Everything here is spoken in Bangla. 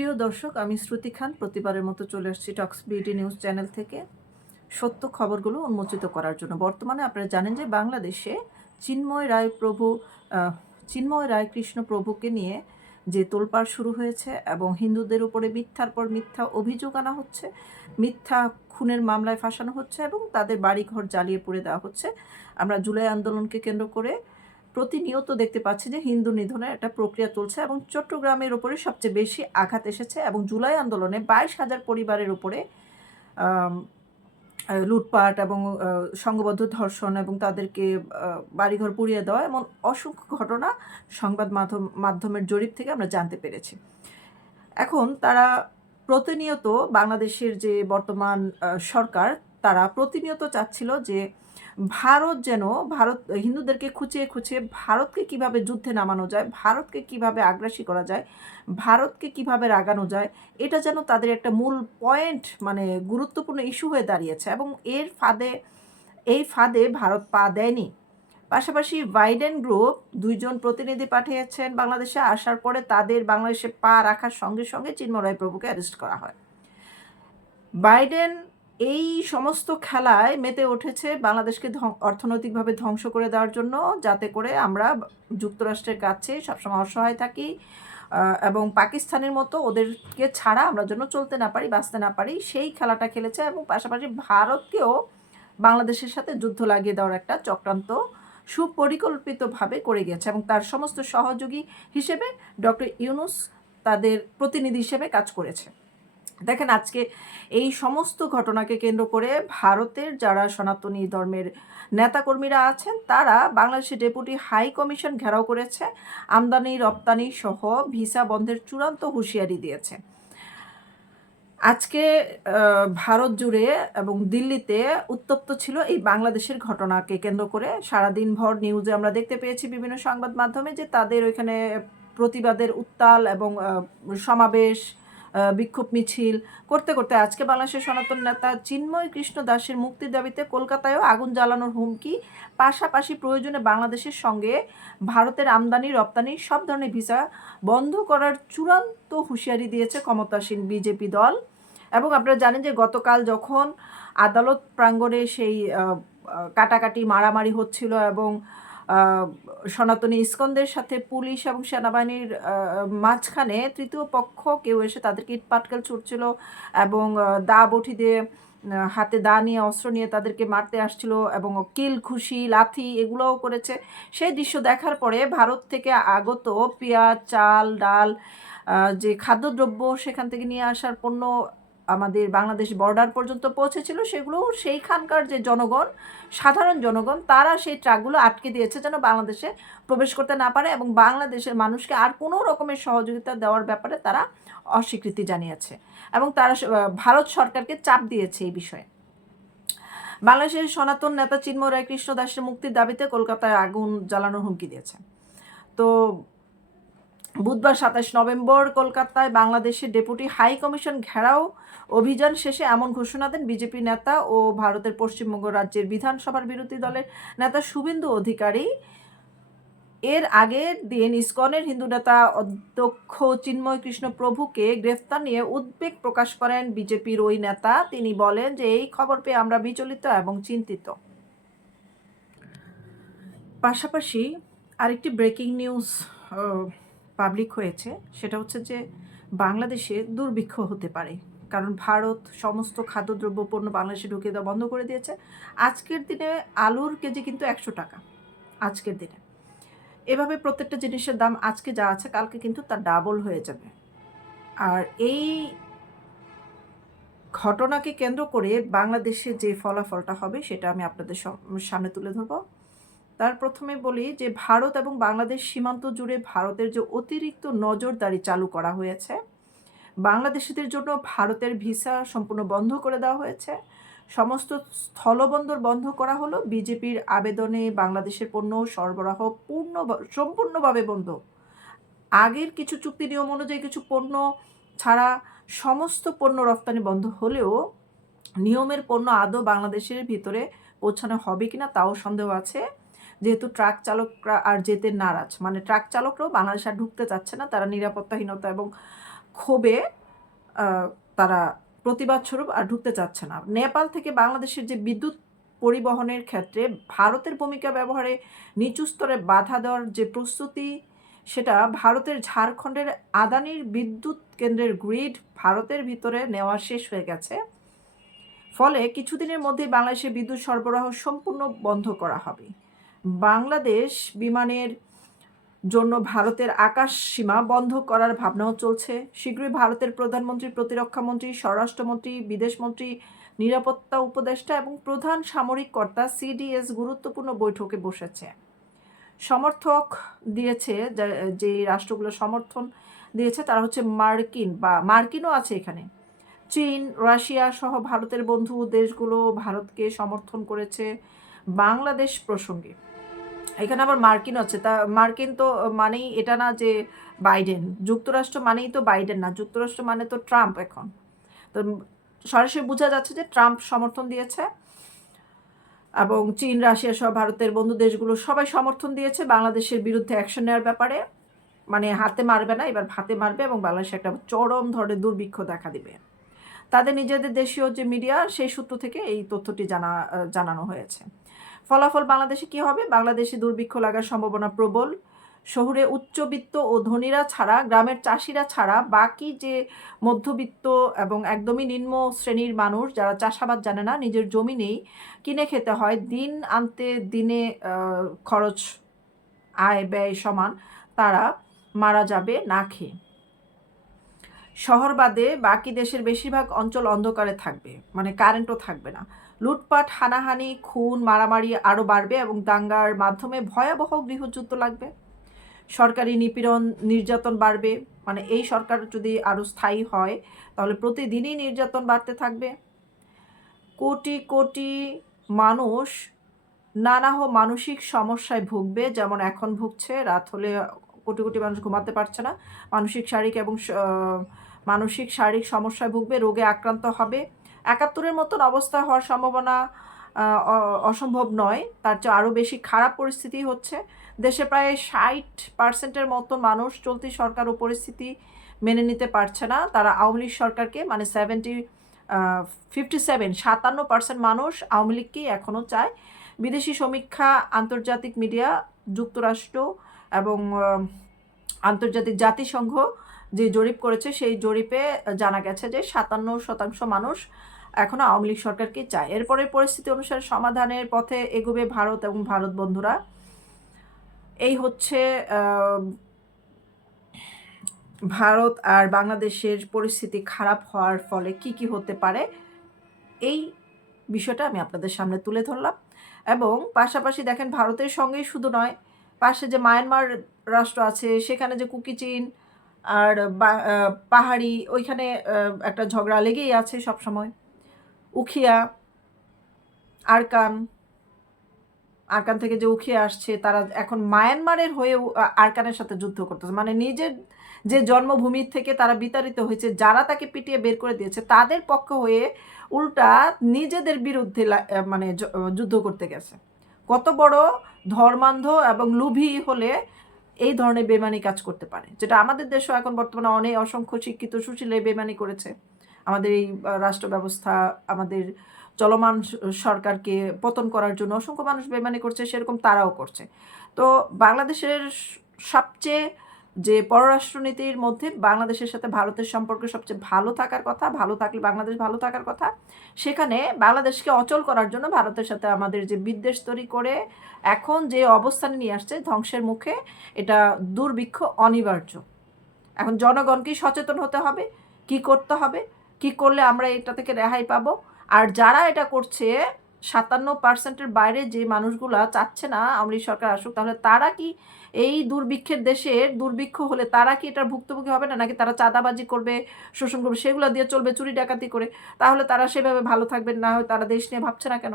প্রিয় দর্শক, আমি শ্রুতি খান। প্রতিবারের মতো চলে আসছি টক্স বিডি নিউজ চ্যানেল থেকে। সত্য খবরগুলো উন্মোচিত করার জন্য। বর্তমানে আপনারা জানেন যে বাংলাদেশে চিন্ময় রায় প্রভু চিন্ময় রায় কৃষ্ণ প্রভুকে নিয়ে যে তোলপাড় শুরু হয়েছে এবং হিন্দুদের উপরে মিথ্যার পর মিথ্যা অভিযোগ আনা হচ্ছে, মিথ্যা খুনের মামলায় ফাঁসানো হচ্ছে এবং তাদের বাড়িঘর জ্বালিয়ে পুড়ে দেওয়া হচ্ছে। আমরা জুলাই আন্দোলনকে কেন্দ্র করে প্রতিনিয়ত দেখতে পাচ্ছি যে হিন্দু নিধনের একটা প্রক্রিয়া চলছে এবং চট্টগ্রামের উপরে সবচেয়ে বেশি আঘাত এসেছে এবং জুলাই আন্দোলনে বাইশ হাজার পরিবারের উপরে লুটপাট এবং সংঘবদ্ধ ধর্ষণ এবং তাদেরকে বাড়িঘর পুড়িয়ে দেওয়া এমন অসংখ্য ঘটনা সংবাদ মাধ্যম, মাধ্যমের জরিপ থেকে আমরা জানতে পেরেছি। এখন তারা প্রতিনিয়ত বাংলাদেশের যে বর্তমান সরকার, তারা প্রতিনিয়ত চাচ্ছিল যে ভারত যেন, ভারত, হিন্দুদেরকে খুঁচিয়ে খুঁচিয়ে ভারতকে কীভাবে যুদ্ধে নামানো যায়, ভারতকে কীভাবে আগ্রাসী করা যায়, ভারতকে কীভাবে রাগানো যায়, এটা যেন তাদের একটা মূল পয়েন্ট মানে গুরুত্বপূর্ণ ইস্যু হয়ে দাঁড়িয়েছে এবং এর ফাঁদে, এই ফাঁদে ভারত পা দেয়নি। পাশাপাশি বাইডেন গ্রুপ দুইজন প্রতিনিধি পাঠিয়েছেন বাংলাদেশে, আসার পরে তাদের বাংলাদেশে পা রাখার সঙ্গে সঙ্গে চিন্ময় প্রভুকে অ্যারেস্ট করা হয়। বাইডেন এই সমস্ত খেলায় মেতে উঠেছে বাংলাদেশকে অর্থনৈতিকভাবে ধ্বংস করে দেওয়ার জন্য, যাতে করে আমরা যুক্তরাষ্ট্রের কাছে সবসময় অসহায় থাকি এবং পাকিস্তানের মতো ওদেরকে ছাড়া আমরা যেন চলতে না পারি, বাঁচতে না পারি, সেই খেলাটা খেলেছে এবং পাশাপাশি ভারতকেও বাংলাদেশের সাথে যুদ্ধ লাগিয়ে দেওয়ার একটা চক্রান্ত সুপরিকল্পিতভাবে করে গেছে এবং তার সমস্ত সহযোগী হিসেবে ডক্টর ইউনুস তাদের প্রতিনিধি হিসেবে কাজ করেছে। দেখেন, আজকে এই সমস্ত ঘটনাকে কেন্দ্র করে ভারতের যারা সনাতনী ধর্মের নেতাকর্মীরা আছেন, তারা বাংলাদেশের ডেপুটি হাই কমিশন ঘেরাও করেছে, আমদানি, রপ্তানি সহ ভিসা বন্ধের চূড়ান্ত হুঁশিয়ারি দিয়েছে। আজকে ভারত জুড়ে এবং দিল্লিতে উত্তপ্ত ছিল এই বাংলাদেশের ঘটনাকে কেন্দ্র করে। সারাদিন ভর নিউজে আমরা দেখতে পেয়েছি বিভিন্ন সংবাদ মাধ্যমে যে তাদের ওইখানে প্রতিবাদের উত্তাল এবং সমাবেশ বিক্ষোভ মিছিল করতে করতে আজকে বাংলাদেশের সনাতন নেতা চিন্ময় কৃষ্ণ দাসের মুক্তির দাবিতে কলকাতায়ও আগুন জ্বালানোর হুমকি, পাশাপাশি প্রয়োজনে বাংলাদেশের সঙ্গে ভারতের আমদানি, রপ্তানি সব ধরনের ভিসা বন্ধ করার চূড়ান্ত হুঁশিয়ারি দিয়েছে ক্ষমতাসীন বিজেপি দল। এবং আপনারা জানেন যে গতকাল যখন আদালত প্রাঙ্গণে সেই কাটাকাটি, মারামারি হচ্ছিল এবং সনাতনী ইস্কনদের সাথে পুলিশ এবং সেনাবাহিনীর মাঝখানে তৃতীয় পক্ষ, কেউ এসে তাদেরকে ইটপাটকেল ছুটছিল এবং দা বটি দিয়ে হাতে দা নিয়ে, অস্ত্র নিয়ে তাদেরকে মারতে আসছিল এবং কিল, খুশি, লাথি এগুলোও করেছে। সেই দৃশ্য দেখার পরে ভারত থেকে আগত পেঁয়াজ, চাল, ডাল যে খাদ্যদ্রব্য সেখান থেকে নিয়ে আসার পণ্য আমাদের বাংলাদেশ বর্ডার পর্যন্ত পৌঁছেছিল, সেগুলো সেইখানকার যে জনগণ, সাধারণ জনগণ, তারা সেই ট্রাকগুলো আটকে দিয়েছে যেন বাংলাদেশে প্রবেশ করতে না পারে এবং বাংলাদেশের মানুষকে আর কোনো রকমের সহযোগিতা দেওয়ার ব্যাপারে তারা অস্বীকৃতি জানিয়েছে এবং তারা ভারত সরকারকে চাপ দিয়েছে এই বিষয়ে। বাংলাদেশের সনাতন নেতা চিন্ময় রায় কৃষ্ণ দাসের মুক্তির দাবিতে কলকাতায় আগুন জ্বালানোর হুমকি দিয়েছে। তো বুধবার সাতাশ নভেম্বর কলকাতায় বাংলাদেশের ডেপুটি হাই কমিশন ঘেরাও অভিযান শেষে এমন ঘোষণা দেন বিজেপি নেতা ও ভারতের পশ্চিমবঙ্গ রাজ্যের বিধানসভার বিরোধী দলের নেতা শুভেন্দু অধিকারী। এর আগের দিন ইসকনের হিন্দু নেতা অধ্যক্ষ চিন্ময় কৃষ্ণ প্রভুকে গ্রেফতার নিয়ে উদ্বেগ প্রকাশ করেন বিজেপির ওই নেতা। তিনি বলেন যে, এই খবর পেয়ে আমরা বিচলিত এবং চিন্তিত। পাশাপাশি আরেকটি ব্রেকিং নিউজ পাবলিক হয়েছে, সেটা হচ্ছে যে বাংলাদেশে দুর্ভিক্ষ হতে পারে। কারণ ভারত সমস্ত খাদ্যদ্রব্য, পণ্য বাংলাদেশে ঢুকিয়ে দেওয়া বন্ধ করে দিয়েছে। আজকের দিনে আলুর কেজি কিন্তু একশো টাকা, আজকের দিনে। এভাবে প্রত্যেকটা জিনিসের দাম আজকে যা আছে, কালকে কিন্তু তার ডাবল হয়ে যাবে। আর এই ঘটনাকে কেন্দ্র করে বাংলাদেশে যে ফলাফলটা হবে, সেটা আমি আপনাদের সামনে তুলে ধরবো। তার প্রথমে বলি যে, ভারত এবং বাংলাদেশ সীমান্ত জুড়ে ভারতের যে অতিরিক্ত নজরদারি চালু করা হয়েছে, বাংলাদেশিদের জন্য ভারতের ভিসা সম্পূর্ণ বন্ধ করে দেওয়া হয়েছে। সমস্ত স্থলবন্দর বন্ধ করা হলো। বিজেপির আবেদনে বাংলাদেশের পণ্য সরবরাহ পূর্ণ সম্পূর্ণভাবে বন্ধ। আগের কিছু চুক্তি নিয়ম অনুযায়ী কিছু পণ্য ছাড়া সমস্ত পণ্য রপ্তানি বন্ধ হলেও নিয়মের পণ্য আদৌ বাংলাদেশের ভিতরে পৌঁছানো হবে কিনা তাও সন্দেহ আছে। যেহেতু ট্রাক চালকরা আর যেতে নারাজ মানে ট্রাক চালকরাও বাংলাদেশ আর ঢুকতে চাচ্ছে না, তারা নিরাপত্তাহীনতা এবং ক্ষোভে তারা প্রতিবাদ স্বরূপ আর ঢুকতে চাচ্ছে না। নেপাল থেকে বাংলাদেশের যে বিদ্যুৎ পরিবহনের ক্ষেত্রে ভারতের ভূমিকা ব্যবহারে নিচু স্তরে বাধা দেওয়ার যে প্রস্তুতি, সেটা ভারতের ঝাড়খণ্ডের আদানির বিদ্যুৎ কেন্দ্রের গ্রিড ভারতের ভিতরে নেওয়া শেষ হয়ে গেছে। ফলে কিছুদিনের মধ্যেই বাংলাদেশে বিদ্যুৎ সরবরাহ সম্পূর্ণ বন্ধ করা হবে। বাংলাদেশ বিমানের জন্য ভারতের আকাশ সীমা বন্ধ করার ভাবনাও চলছে। শীঘ্রই ভারতের প্রধানমন্ত্রী প্রতিরক্ষামন্ত্রী স্বরাষ্ট্রমন্ত্রী, বিদেশমন্ত্রী, নিরাপত্তা উপদেষ্টা এবং প্রধান সামরিক কর্তা সিডিএস গুরুত্বপূর্ণ বৈঠকে বসেছে। সমর্থক দিয়েছে যে- রাষ্ট্রগুলো সমর্থন দিয়েছে তারা হচ্ছে মার্কিন বা মার্কিনও আছে এখানে। চীন, রাশিয়া সহ ভারতের বন্ধু দেশগুলো ভারতকে সমর্থন করেছে বাংলাদেশ প্রসঙ্গে। এখানে আবার মার্কিন আছে, তা মার্কিন তো মানেই এটা না যে বাইডেন, যুক্তরাষ্ট্র মানেই তো বাইডেন না, যুক্তরাষ্ট্র মানে তো ট্রাম্প এখন। তো সরাসরি বোঝা যাচ্ছে যে ট্রাম্প সমর্থন দিয়েছে এবং চীন, রাশিয়া সহ ভারতের বন্ধু দেশগুলো সবাই সমর্থন দিয়েছে বাংলাদেশের বিরুদ্ধে অ্যাকশন নেওয়ার ব্যাপারে। মানে হাতে মারবে না, এবার হাতে মারবে এবং বাংলাদেশে একটা চরম ধরনের দুর্ভিক্ষ দেখা দিবে। তাদের নিজেদের দেশীয় যে মিডিয়া, সেই সূত্র থেকে এই তথ্যটি জানা জানানো হয়েছে। ফলাফল বাংলাদেশে কি হবে? বাংলাদেশে দুর্ভিক্ষ লাগার সম্ভাবনা প্রবল। শহুরে উচ্চবিত্ত ও ধনীরা ছাড়া, গ্রামের চাষিরা ছাড়া, বাকি যে মধ্যবিত্ত এবং একদমই নিম্ন শ্রেণির মানুষ, যারা চাষাবাদ জানে না, নিজের জমি নেই, কিনে খেতে হয়। দিন আনতে দিনে খরচ, আয়, ব্যয় সমান, তারা মারা যাবে না খেয়ে। শহর বাদে বাকি দেশের বেশিরভাগ অঞ্চল অন্ধকারে থাকবে মানে কারেন্টও থাকবে না। লুটপাট, হানাহানি, খুন, মারামারি আরও বাড়বে এবং দাঙ্গার মাধ্যমে ভয়াবহ গৃহযুদ্ধ লাগবে। সরকারি নিপীড়ন নির্যাতন বাড়বে। মানে এই সরকার যদি আরও স্থায়ী হয়, তাহলে প্রতিদিনই নির্যাতন বাড়তে থাকবে। কোটি কোটি মানুষ নানাহ মানসিক সমস্যায় ভুগবে, যেমন এখন ভুগছে, রাত হলে কোটি কোটি মানুষ ঘুমাতে পারছে না। মানসিক, শারীরিক এবং মানসিক, শারীরিক সমস্যায় ভুগবে, রোগে আক্রান্ত হবে। একাত্তরের মতন অবস্থা হওয়ার সম্ভাবনা অসম্ভব নয়। তার চেয়ে আরও বেশি খারাপ পরিস্থিতি হচ্ছে। দেশে প্রায় ষাট পার্সেন্টের মতো মানুষ চলতি সরকার ও পরিস্থিতি মেনে নিতে পারছে না। তারা আওয়ামী লীগ সরকারকে মানে সেভেন্টি ফিফটি সেভেন সাতান্ন পার্সেন্ট মানুষ আওয়ামী লীগকেই এখনও চায়। বিদেশি সমীক্ষা, আন্তর্জাতিক মিডিয়া, যুক্তরাষ্ট্র এবং আন্তর্জাতিক জাতিসংঘ যে জরিপ করেছে, সেই জরিপে জানা গেছে যে সাতান্ন শতাংশ মানুষ এখনও আওয়ামী লীগ সরকারকে চায়। এরপরে পরিস্থিতি অনুসারে সমাধানের পথে এগোবে ভারত এবং ভারত বন্ধুরা। এই হচ্ছে ভারত আর বাংলাদেশের পরিস্থিতি খারাপ হওয়ার ফলে কি কি হতে পারে, এই বিষয়টা আমি আপনাদের সামনে তুলে ধরলাম। এবং পাশাপাশি দেখেন, ভারতের সঙ্গেই শুধু নয়, পাশে যে মায়ানমার রাষ্ট্র আছে, সেখানে যে কুকি চীন আর পাহাড়ি ওইখানে একটা ঝগড়া লেগেই আছে সব সময় উখিয়া, আরকান আরকান থেকে যে উখিয়া আসছে, তারা এখন মায়ানমারের হয়ে আরকানের সাথে যুদ্ধ করতেছে। মানে নিজের যে জন্মভূমি থেকে তারা বিতাড়িত হয়েছে, যারা তাকে পিটিয়ে বের করে দিয়েছে, তাদের পক্ষ হয়ে উল্টা নিজেদের বিরুদ্ধে মানে যুদ্ধ করতে গেছে। কত বড় ধর্মান্ধ এবং লুভি হলে এই ধরনের বেমানি কাজ করতে পারে, যেটা আমাদের দেশও এখন বর্তমানে অনেক অসংখ্য শিক্ষিত সুশীলে বেমানি করেছে। আমাদের এই রাষ্ট্র ব্যবস্থা আমাদের চলমান সরকারকে পতন করার জন্য অসংখ্য মানুষ বেমানি করছে, সেরকম তারাও করছে। তো বাংলাদেশের সবচেয়ে যে পররাষ্ট্রনীতির মধ্যে বাংলাদেশের সাথে ভারতের সম্পর্ক সবচেয়ে ভালো থাকার কথা, ভালো থাকলে বাংলাদেশ ভালো থাকার কথা, সেখানে বাংলাদেশকে অচল করার জন্য ভারতের সাথে আমাদের যে বিদ্বেষ তৈরি করে এখন যে অবস্থানে নিয়ে আসছে ধ্বংসের মুখে, এটা দুর্ভিক্ষ, অনিবার্য। এখন জনগণকেই সচেতন হতে হবে, কি করতে হবে, কি করলে আমরা এটা থেকে রেহাই পাবো, আর যারা এটা করছে সাতান্ন পার্সেন্টের বাইরে যে মানুষগুলা চাচ্ছে না আওয়ামী সরকার আসুক, তাহলে তারা কি এই দুর্ভিক্ষের দেশের দুর্ভিক্ষ হলে তারা কি এটার ভুক্তভোগী হবে না? নাকি তারা চাঁদাবাজি করবে, শোষণ করবে, সেগুলো দিয়ে চলবে চুরি ডাকাতি করে? তাহলে তারা সেভাবে ভালো থাকবে না হয় তারা দেশ নিয়ে ভাবছে না কেন?